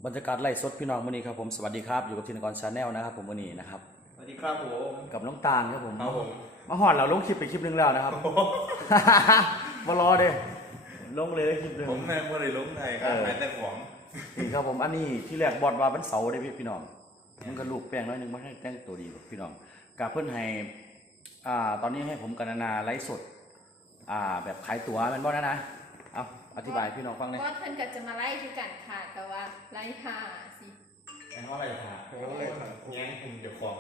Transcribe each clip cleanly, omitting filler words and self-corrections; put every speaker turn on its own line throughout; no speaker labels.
บรรยากาศไล่สดพี่น้องมื้อนี้ครับผมสวัสดีครับอยู่กับทีนกรชาแนลนะครับผมมื้อนี้นะครับ
สวัสดีครับผม
กับน้องตาลครับผม
ครับผม
มาหอดเราลงคลิปไปคลิปนึงแล้วนะครับมารอเด้ลงเลยได้คลิปนึง
ผมแม่เมื่อไรล้มไงครับแม่แต่ของ
นี่ครับผมอันนี้ที่แรกบอดว่าวันเสาร์ได้พี่น้องมันก็ลูกแป้งน้อยนึงมาให้แจ้งตัวดีพี่น้องกับเพื่อนให้ตอนนี้ให้ผมกับนาไลฟ์สดแบบขายตั๋วมันบ่นะเอาอธิบายพี่น้องฟังเลย
ว่าเพิ่นก็จะมาไล่คือกันค่ะแต่ว่าไล่หาสิ
ไอ้ห้องอะไรครับโอ้ยแง้งกลุ่มเจ้าของ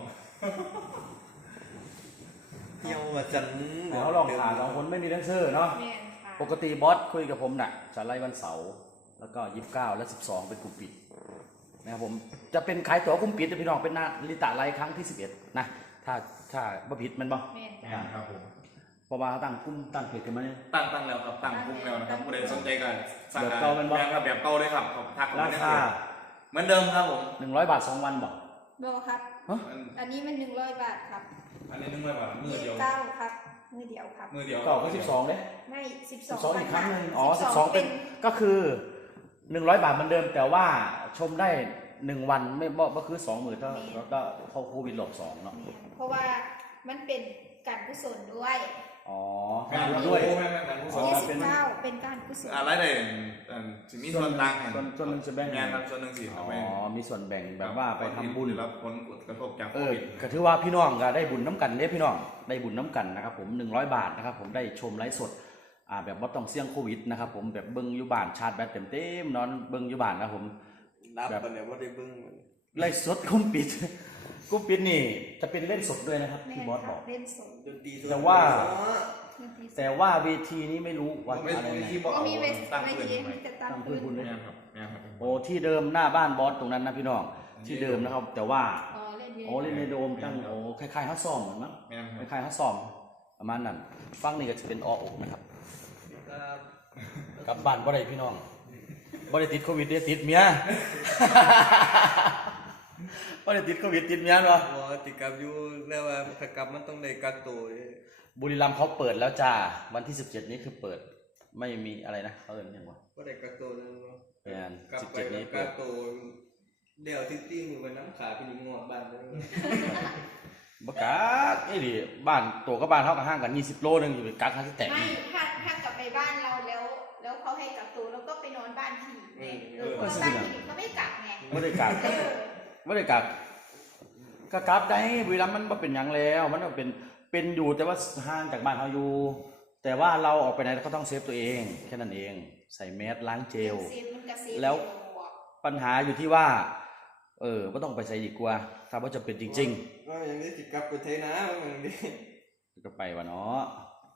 เที่ยวมาจัน
เขาลองหาสองคนไม่มีแดนเซอร์เนาะ
แม่นค่ะ
ปกติบอสคุยกับผมน่ะจะไล่วันเสาร์แล้วก็29และ12เป็นกลุ่มปิดนะครับผมจะเป็นขายตั๋วกลุ่มปิดพี่น้องเป็นหน้าลิตาไลครั้งที่11นะถ้าบ่ผิดมันบ่
แม่น
แง้งครับผม
เพราะว่าตั้งกลุ่มตั้งเพจกันมาเนี่ย
ตั้งแล้วครับตั้งกลุ่มแล้วนะครับผู้ใดสนใจกัน
แบบเก่ามันบ่
ครับแบบเก่าเลยครับทัก
ราคา
เหมือนเดิมครับผม
100 บาท2 วันบ่
บ่ครับอันนี้มัน100 บาทครับ
อันนี้นึกไว้ว่ามือเดียว
9ครับมือเดียวครับ
มือเดียว
ก็12เด้
ไม่
12อีกครั้งนึงอ๋อ12เป็นก็คือ100 บาทเหมือนเดิมแต่ว่าชมได้1 วันไม่บ่คือ20,000ถ้าแล้วก็โควิดรอบ2เนาะ
เพราะว่ามันเป็นการกุศลด้วย
อ๋อ
การด้วยแม่การกุศล
เป็นการกุศล
อะไรได้สิมีส่วนต่าง
ส่วนนึงจะแบ่ง
งานครับส่วนนึงสิ
อ๋อมีส่วนแบ่งแบบว่าไปทำบุญ
รับผลกระทบจากโควิด
ก็ถือว่าพี่น้องก็ได้บุญน้ำกันเด้พี่น้องได้บุญน้ำกันนะครับผม100 บาทนะครับผมได้ชมไลฟ์สดแบบว่าต้องเสี่ยงโควิดนะครับผมแบบเบิ้งอยู่บ้านชาร์จแบตเต็มนอนเบิ้งอยู่บ้านนะผม
แบบว่าได้เบิ้ง
ไลฟ์สดกุ้มปิดกุ้มปิดนี่จะเป็นเล่นสดด้วยนะครับที่บอสบอกแต่ว่าเวทีนี้ไม่รู้ว่าอะไรนะ
มีเวทีจะตั้งพื้น
โอ้ที่เดิมหน้าบ้านบอสตรงนั้นนะพี่น้องที่เดิมนะครับแต่ว่าเล่นในโดมตั้งคล้ายๆฮัตซอมเหมือนมั้งคล้ายๆฮัตซอมประมาณนั้นฟังนี่ก็จะเป็นอกนะครับกลับบ้านบ่ได้พี่น้องบ่ได้ติดโควิดได้ติดเมียบ่ได้ติดโควิดติดเมียเนาะ
ติดกับอยู่แล้วว่าถ้ากลับมันต้องได้กักตัว
บุรีรัมย์เขาเปิดแล้วจ้าวันที่17นี้คือเปิดไม่มีอะไรนะเขาเอิ้นยังวะ
บ่ได้กักตัวนั่นเนาะ
17นี้
กักตัวเดี๋ยวติ้งๆมือน้ำขาพี่นิงอบ้าน
บ่กักไอ้ดิบ้านตัวกับบ้านเฮาก็ห่างกัน20 โลนึงอยู่ไปกักหาสิแตก
ไม่ถ้ากลับไปบ้านเราแล้วเขาให้กักตัวแล้วก็ไปนอนบ้านที่บ้านที่เขาไม่กักไง
บ่ได้กักบ่ได้กักก็กลับได้บุรีรัมย์มันบ่เป็นหยังแล้วมันเป็นอยู่แต่ว่าห่างจากบ้านเฮาอยู่แต่ว่าเราออกไปไหนก็ต้องเซฟตัวเองแค่นั้นเองใส่แมสล้างเจลแล้วปัญหาอยู่ที่ว่าไม่ต้องไปใส่ดีกว่าถ้าว่าจะเป็นจริง
ๆว่าอย่างนี้สิกลับไปเทนะอย่างนี้
ก็ไปวะเนาะ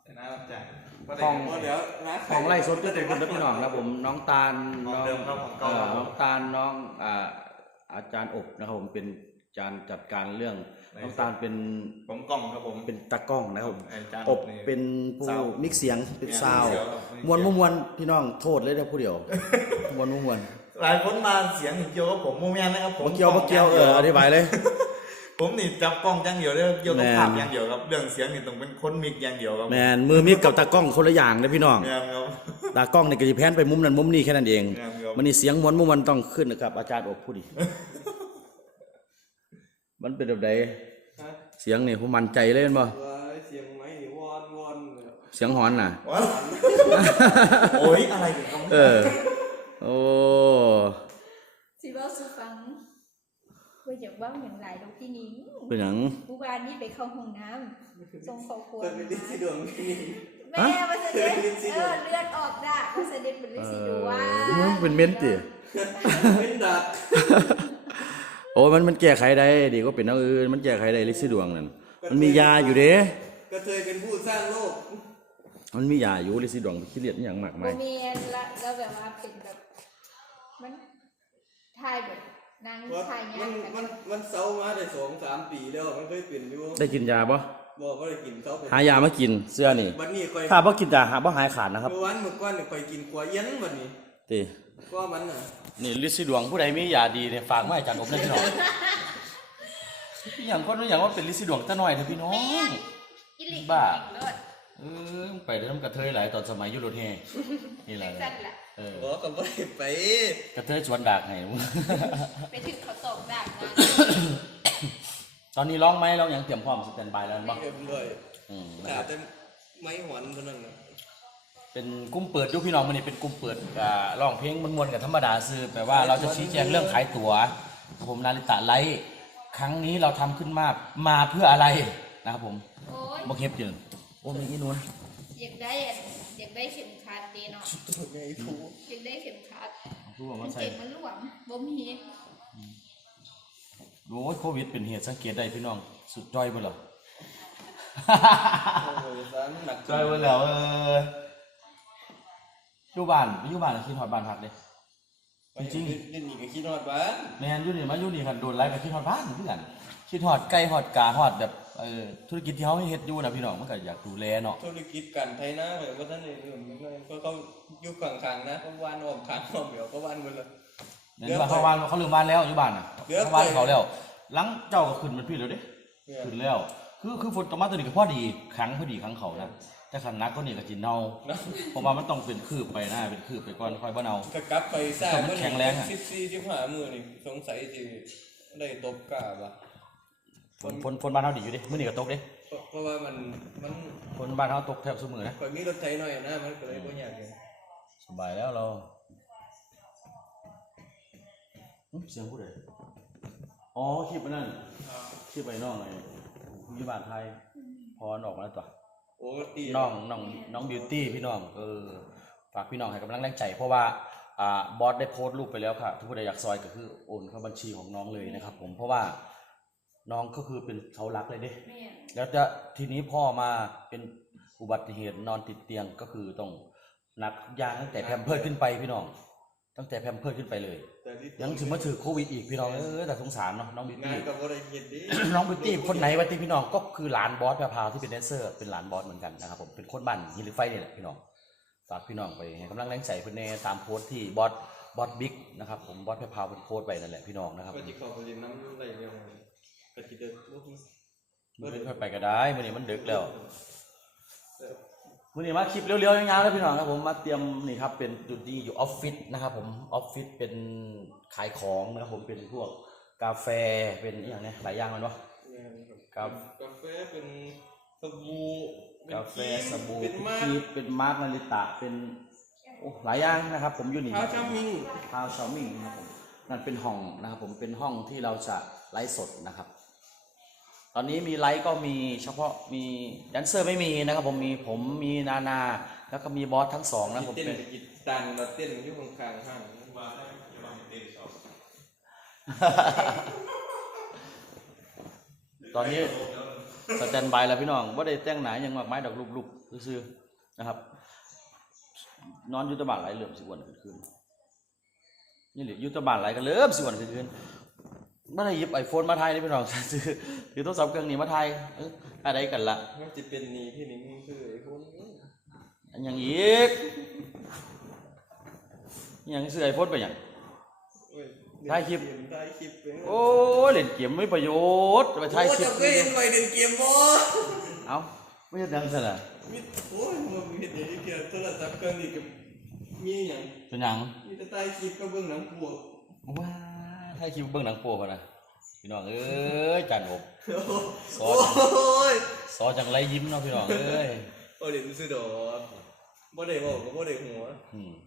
ของ
ไล่สดก็เป็นคนพี่น้องนะผมน้องตาลน้องตาลน้องอาจารย์อบนะครับผมเป็นอาจารย์จัดการเรื่องน้องตาลเป็น
ผมกล้องครับผม
เป็นตากล้องนะครับอบเป็นผู้มิกเสียงเป็นซาวมวนพี่น้องโทษเลยนะผู้เดียวมวน
หลายคนมาเสียงเกี่ยวกับผมโมเมนต์นะครับผม
เกี่ยวอธิบายเลย
ผมนี่จับกล้องอย่างเดียวเลยเกี่ยวกับภาพอย่างเดียวครับเรื่องเสียงนี่ต้องเป็นคนมิกอย่างเดียวครับ
แมนมือมิกกับตากล้องคนละอย่างนะพี่น้องตากล้องนี่ก็จะแพนไปมุมนั้นมุมนี้แค่นั้นเองมันนี่เสียงม้วนต้องขึ้นนะครับอาจารย์อบผู้ดีมันเป็นแบบใดเสียงนี่ผมมั่นใจเลยมั้ย
เสียงไหมวอน
เสียงหอนน่ะ
โอ้ยอะไรกันครับ
โอ้
สิว่าสุฟังว่าอยากว่าอย่างไรลูกพี่นิ้ง
เป็นหยัง
ผู้บ้านนี้ไปเข้าห้องน้ำทรงเขาโค
เป็นลิซิดวง
แม่ว่าเสด็จเลือดออกได้ว่าเสด็จเป็นลิซิดวง
เป็นเม้นติ
เป็นดัก
โอ้มันแก้ไขได้ดีก็เป็นอื่นมันแก้ไขได้ลิซิดวงนั่นมันมียาอยู่เด้
ก็เคยเป็นผู้สร้างโลก
มันมียาอยู่ลิซิดวงขี้เลียดอย่างมากมาย
มีแล้วแบบว่าเป็นแบบมันทายแบบนางทายเนี่ย
มันเซามาได้2-3 ปีแล้วมันเคยเป็นอยู่
ได้กินยาบ่
บ่ได้กินเซา
หายามากินเสื้อนี่ถ้าบ่กินยาบ่หายขาดนะครับ
เมื่อก่อนค่อยกินกว่าเย็นบัดนี้
ติ
ก็มันน่ะ
นี่ลิซิดวงผู้ใดมียาดีเนี่ยฝากมาให้อาจารย์อบได้พี่น้องอย่างว่าเป็นลิซิดวงตะน้อยเถอะพี่น้องบ้าไปเริ่มกระเทยหลายตอนสมัยยุโรปนี่แหละ
บอกกับว่าไป
กระเทยชวนดากให้
ไปถึงเขาตกด่างมา
ตอนนี้ร้องไหมร้องยังเตรียมพร้อมสแตนบายแล้วบ้าง
เรียบร้อย
นะ
ขา
ครั
ด
บ
แต่ไม้หวานเท่านั้นนะ
เป็นกลุ่มเปิดยุคพี่น้องมันนี่เป็นกลุ่มเปิดร้องเพลงมวนๆกับธรรมดาซื้อแปลว่าเราจะชี้แจงเรื่องขายตั๋วผมนาริตะไลท์ครั้งนี้เราทำขึ้นมาเพื่ออะไรนะครับผม
โอ้ย
บอกเฮ็บอยู่โอ้มีอีนู้น
อยากได้เข็มขัดดีเนาะ
ไงผู้
อยากได้เข็มขัด
รู้ว่า
มั
มัน นใส่
เจ็บมันหลวมบ่มี
โอ้ยโควิดเป็นเหตุสังเกตได้พี่น้องสุดจ้อยไปเหรอ
โอ้ยร้านหนัก
จ้อยไปแล้วอยู่บ้านคิดฮอดบ้านพักเลย จริง
เล่นนี่ก็คิดฮอดบ้าน
แม่นอยู่นี่มาอยู่นี่คันโดนไล่ไปคิดฮอดบ้านเพื่อนคิดฮอดไก่ฮอดกาฮอดแบบธุรกิจที่เฮาเฮ็ดอยู่นะพี่น้องมันก็อยากดูแลเนาะ
ธุรกิจการไทยนะแบบว่าท่านเองก็เขาอยู่กลางๆนะเขาวานอ้อมข้างอ้อมเดี๋ยวก็วานหมดเลย
เดี๋ยวเขาบ้านเขาลืมบ้านแล้วอยู่บ้านน่ะ
เดี๋ยว
เขาบ้านเขาแล้วหลังเจ้าก็ขึ้นมันพี่แล้วเด้
เนี่ย
ขึ้นแล้วคือฝนตกมาตัวนี้ก็พอดีขังพอดีขังเขานะแต่ขันนักก็นี่ก็สิเน่าเพราะว่ามันต้องเป็นคืบไปนะเป็นคืบไปก่อนค่อยบ่เน่า
ก็กลับไปซ่า
มันแข็งแรงอะ
14-15มื้อนี่สงสัยสิได้ตบกล้าบ่ะ
ฝนบ้านเฮาดีอยู่เด้มื้อนี้ก็ตกเด้
เพราะว่ามัน
ฝนบ้านเฮาตกแทบซุมื้อนะ
ข่อยมีรถไถหน่อยนะมันก็เลยบ่ยากเลย
สบายแล้วเราเสียงผู้ใดอ๋อคลิปอันนั้นคลิปไอ้น้องไอ้อยู่บ้านไทยพรออกมาแล้วตัว
โอ้ตี
น้องบิวตี้พี่น้องฝากพี่น้องให้กำลังแรงใจ เพราะว่าบอสได้โพสต์รูปไปแล้วค่ะทุกคนใดอยากซอยก็คือโอนเข้าบัญชีของน้องเลยนะครับผมเพราะว่าน้องก็คือเป็นเสาหลักเลยเด้
แม่น
แล้วจะทีนี้พ่อมาเป็นอุบัติเหตุนอนติดเตียงก็คือต้องหนักยางตั้งแต่แพมเพิร์สขึ้นไปพี่น้องตั้งแต่แพมเพิร์สขึ้นไปเลย
แต่ที่
ยังถึงมาถือโควิดอีกพี่น้องแต่สงสารเนาะน้องบิว
งา
ตี้
นก็บ่ได้เฮ็ดดิ
น้องบิวตี้คนไหนวะที่พี่น้องก็คือหลานบอสแพรวๆที่เป็นแดนเซอร์เป็นหลานบอสเหมือนกันนะครับผมเป็นคนบ้านฮิลิไฟนี่แหละพี่น้องฝากพี่น้องไปให้กำลังแรงใจเพื่อนในตามโพสต์ที่บอสบิ๊กนะครับผมบอสแพรวๆเป็นโพสต์ไปนั่นแหละพี่น้องนะครับ
ก็สิเข้าไปเรียนน้ำไหลเร็วก็สิเด้อ
มันค่อยไปก็ได้มื่อนี้มันดึกแล้วมื่อนี้มาคลิปเร็วๆยาวๆแล้วพี่น้องครับผมมาเตรียมนี่ครับเป็นจุดดีอยู่ออฟฟิศนะครับผมออฟฟิศเป็นขายของนะครับผมเป็นพวกกาแฟเป็นอย่างนี้หลายอย่างมันวะ
กาแฟเป็นสบู่
กาแฟสบู่
เป็นมา
คีบเป็นมาร์กนาริตะเป็นโอ้หลายอย่างนะครับผมอยู่นี่
ข้าวชามิง
พาวชามิงนะครับผมนั่นเป็นห้องนะครับผมเป็นห้องที่เราจะไลฟ์สดนะครับ ตอนนี้มีไลฟ์ก็มีเฉพาะมีแดนเซอร์ไม่มีนะครับผมมีนาแล้วก็มีบอสทั้งสองนะผม
เต้น
เป็น
กีตาร์เราเต้นอยู่ข้างๆห้าง
ตอนนี้สแตนบายแล้วพี่น้องว่าได้แต่งหนายังมากไม้ดอกลุกๆซื่อๆนะครับ นอนยุทธบาทไหลเริ่มสิวันขึ้นนี่หรือยุทธบาทไหลก็เริ่มสิวันขึ้นเมื่อไหร่หยิบไอโฟนมาถ่ายนี่พี่น้องถือโทรศัพท์เครื่องนี้มาถ่ายอะไรกันละ
มันจะเป็นนี่พี่นี่มึงคือไอ้คน
อันยังอีกยังซื้อไอโฟนไปยัง ถ่ายคลิป
ถ่ายคลิปเป็น
โอ้เล่นเกมไม่ประโยชน์จะไปถ่ายคลิป
โอ้จะเล่นไปเล่นเกมบ่
เอ้าไม่ใช่ดังซะละ
มีโอ้ยมันมีเดี๋ยวนี้เกี่ยวโทรศัพท์เครื่องนี้กับมีอย่าง
เป็นหยัง
มีแต่ถ่ายคลิปก็เบิ่งหนังพวก
ว้าถ่ายคลิปเบิ่งหนังโป๊พะนะพี่น้องเอ้ยจานอบสอ
โอ้ย
จังไรยิ้มเนาะพี่น้องเอ้ย
โอ้เล่นซื้อดอกบ่ได้บอกก็บ่ได้หัว
อืม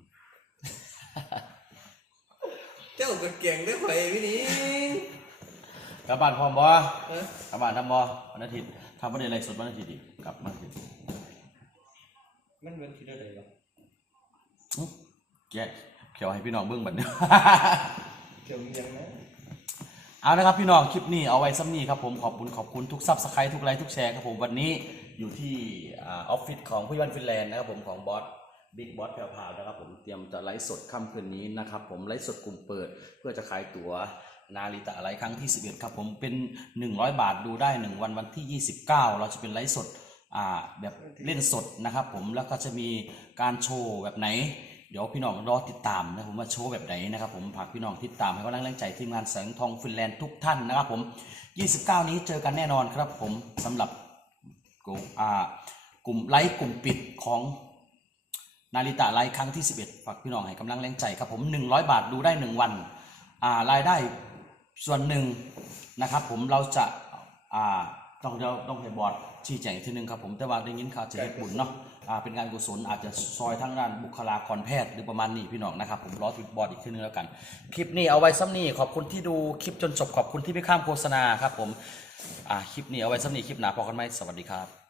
เจ้าก็เก่งได้ไผพี่นี่
กลับบ้านพร้อมบ่
ฮะ
กลับบ้านทำบ่วันอาทิตย์ทำประเด็นอะไรสดวันอาทิตย์ดิกลับมาอาทิตย์
มันเป็นที่ได้บ่
แกะเขียวให้พี่น้องเบิ่งบัดนี้
เกี่ยวยังนะ
เอานะครับพี่น้องคลิปนี้เอาไว้ซ้ำนี้ครับผมขอบคุณทุกซับสไครต์ทุกไลค์ทุกแชร์ครับผมวันนี้อยู่ที่ออฟฟิศของผู้ยันฟินแลนด์นะครับผมของบอสบิ๊กบอสแพรวๆนะครับผมเตรียมจะไลฟ์สดค่ำคืนนี้นะครับผมไลฟ์สดกลุ่มเปิดเพื่อจะขายตั๋วนาริตะไลฟ์ครั้งที่11ครับผมเป็น100 บาทดูได้1วันที่29เราจะเป็นไลฟ์สดแบบเล่นสดนะครับผมแล้วก็จะมีการโชว์แบบไหนเดี๋ยวพี่น้องรอติดตามนะผมว่าโชว์แบบไหนนะครับผมฝากพี่น้องติดตามให้กำลังแรงใจทีมงานแสงทองฟินแลนด์ทุกท่านนะครับผม29นี้เจอกันแน่นอนครับผมสำหรับกลุ่มไลฟ์กลุ่มปิดของนาริตะไลฟ์ครั้งที่ 11ฝากพี่น้องให้กำลังแรงใจครับผม100 บาทดูได้1 วันรายได้ส่วนหนึ่งนะครับผมเราจะต้องให้บอร์ดชี้แจงอีกทีนึงครับผมแต่ว่าได้ยินข่าวจะเฮ็ดบุญเนาะเป็นการกุศลอาจจะซอยทั้งด้านบุคลากรแพทย์หรือประมาณนี้พี่น้องนะครับผมรอติดบอร์ดอีกทีนึงแล้วกันคลิปนี้เอาไว้ซ้ำนี่ขอบคุณที่ดูคลิปจนจบขอบคุณที่ไม่ข้ามโฆษณาครับผมคลิปนี้เอาไว้ซ้ำนี่คลิปหน้าพอกันไหมสวัสดีครับ